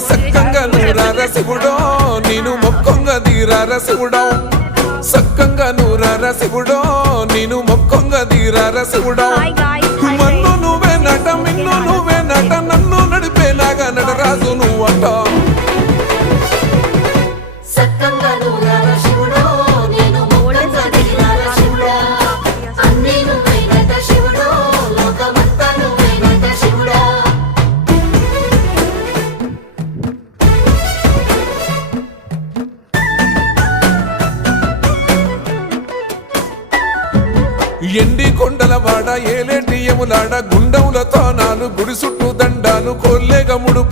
సక్కంగా నూరార శివుడో నేను మొక్కొంగ తీరార శివుడో సక్కంగా నూరార శివుడో నేను మొక్కొంగ తీరార శివుడో మన్ను నువ్వే నట మిన్ను నువ్వే నట నన్ను నడిపేలాగా నటరాజు నువ్వంట ఎండి కొండలవాడ ఏలేటి యములాడ గుండములతో నాలు గుడి చుట్టూ దండాలు కొల్లేగముడు